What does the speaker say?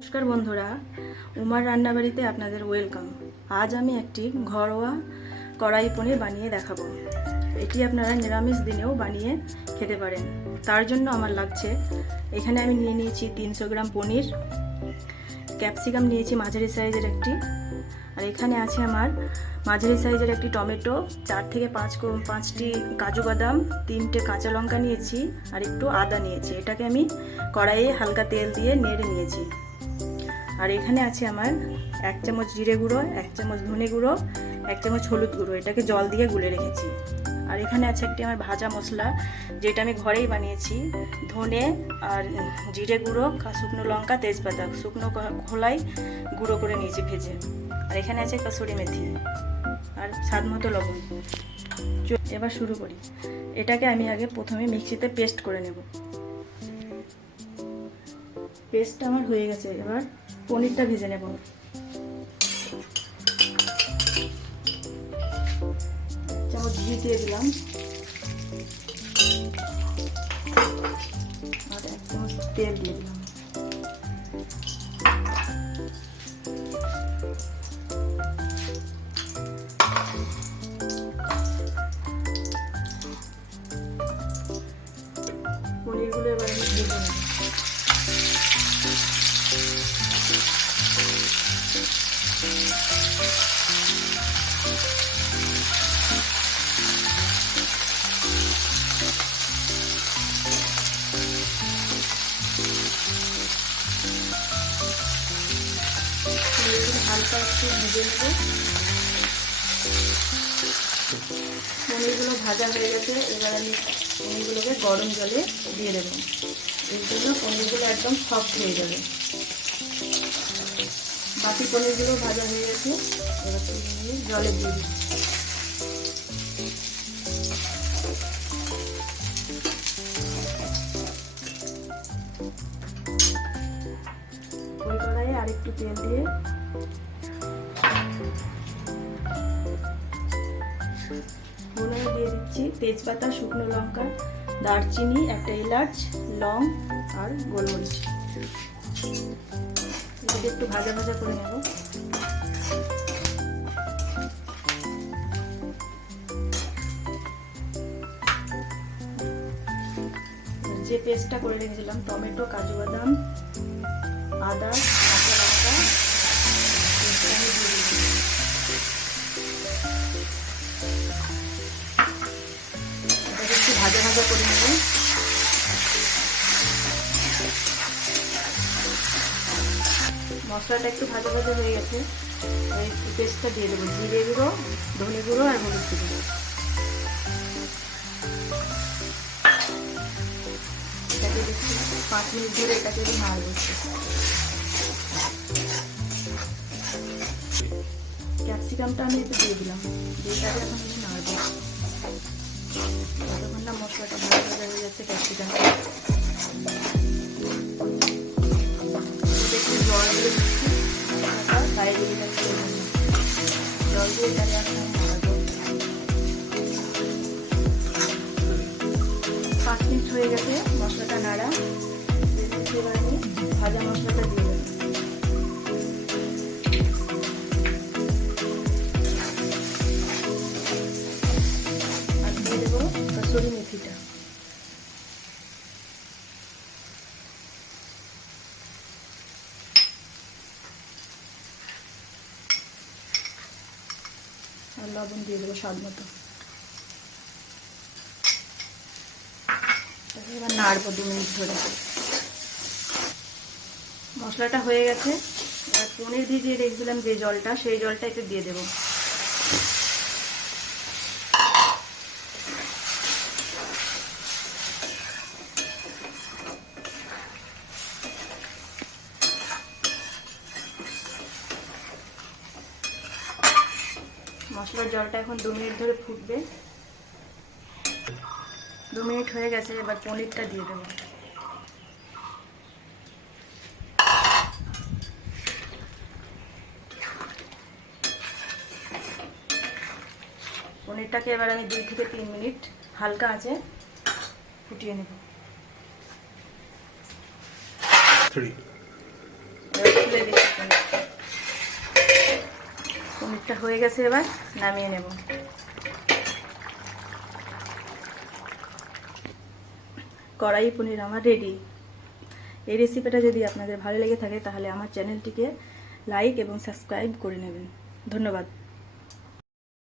নমস্কার বন্ধুরা, উমার রান্নাবাড়িতে আপনাদের ওয়েলকাম। আজ আমি একটি ঘরোয়া কড়াই পনির বানিয়ে দেখাবো। এটি আপনারা নিরামিষ দিনেও বানিয়ে খেতে পারেন। তার জন্য আমার লাগছে, এখানে আমি নিয়ে নিয়েছি 300 গ্রাম পনির, ক্যাপসিকাম নিয়েছি মাঝারি সাইজের একটি, আর এখানে আছে আমার মাঝারি সাইজের একটি টমেটো, 4 থেকে 5টি কাজু বাদাম, 3টে কাঁচা লঙ্কা নিয়েছি, আর একটু আদা নিয়েছি। এটাকে আমি কড়াইয়ে হালকা তেল দিয়ে নেড়ে নিয়েছি। আর এখানে আছে আমার 1 চামচ জিরে গুঁড়ো, 1 চামচ ধনে গুঁড়ো, 1 চামচ হলুদ গুঁড়ো, এটাকে জল দিয়ে গুলে রেখেছি। আর এখানে আছে একটি আমার ভাজা মশলা, যেটা আমি ঘরেই বানিয়েছি। ধনে আর জিরে গুঁড়ো, শুকনো লঙ্কা, তেজপাতা শুকনো খোলায় গুঁড়ো করে নিয়েছি ভেজে। আর এখানে আছে কসুরি মেথি আর স্বাদ মতো লবণ। এবার শুরু করি। এটাকে আমি আগে প্রথমে মিক্সিতে পেস্ট করে নেব। পেস্টটা আমার হয়ে গেছে। এবার পনিরটা ভেজে নেব। চামচ ঘি দিয়ে দিলাম, আর 1 চামচ তেল দিয়ে দিলাম। পনিরগুলো এবার আমি ভেজে নেব। হালকা একটু ভেজে নেব। পনিরগুলো ভাজা হয়ে গেছে। এবার আমি পনিরগুলোকে গরম জলে দিয়ে দেবো। এর জন্য পনিরগুলো একদম সফট হয়ে যাবে। বাকি পনিরগুলো ভাজা হয়ে গেছে। এবার জলে দিয়ে দিই। ওই কড়াইয়ে আরেকটু তেল দিয়ে ফোড়নে দিয়ে দিচ্ছি তেজপাতা, শুকনো লঙ্কা, দারচিনি, একটা এলাচ, লং আর গোলমরিচ। এটাকে একটু ভাজা ভাজা করে নেব। যে পেস্টটা করে রেখেছিলাম, টমেটো, কাজু বাদাম, আদা, কাঁচা লঙ্কা, আমি দিয়ে দিচ্ছি। এটাকে একটু ভাজা ভাজা করে নেব। মশলাটা একটু ভাজা ভাজা হয়ে গেছে। এই পেস্টটা দিয়ে দেবো, জিরে গুঁড়ো, ধনে গুঁড়ো আর হলুদ গুঁড়ো। এটাকে দেখছি 5 মিনিট ধরে এটাকে নাড়বো। ক্যাপসিকামটা আমি একটু দিয়ে দিলাম, এটাকে এখন একটু নাড়বো। যতক্ষণ না মশলাটা ভাজা ভাজা হয়ে যাচ্ছে ক্যাপসিকামটা। একটু জল দিয়ে দিচ্ছি, বাইরে দিয়ে যাচ্ছে জল দিয়ে এটাকে এখন নাড়বো। 5 মিনিট হয়ে গেছে মশলাটা নাড়া। এবার আমি ভাজা মশলাটা দিয়ে দেবো। আর দিয়ে দেবো কসুরি মেথিটা। আর লবণ দিয়ে দেবো স্বাদ মতো। এবার নাড়বো 2 মিনিট ধরে। মশলাটা হয়ে গেছে। এবার পনির ভিজিয়ে রেখেছিলাম যে জলটা, সেই জলটা একটু দিয়ে দেবো। মশলার জলটা এখন 2 মিনিট ধরে ফুটবে। 2 মিনিট হয়ে গেছে। এবার পনিরটা দিয়ে দেবো। পনিরটাকে এবার আমি 2 থেকে 3 মিনিট হালকা আঁচে ফুটিয়ে নেব। একটা হয়ে গেছে, এবার নামিয়ে নেব। কড়াই পনির আমার রেডি। এই রেসিপিটা যদি আপনাদের ভালো লেগে থাকে তাহলে আমার চ্যানেলটিকে লাইক এবং সাবস্ক্রাইব করে নেবেন। ধন্যবাদ।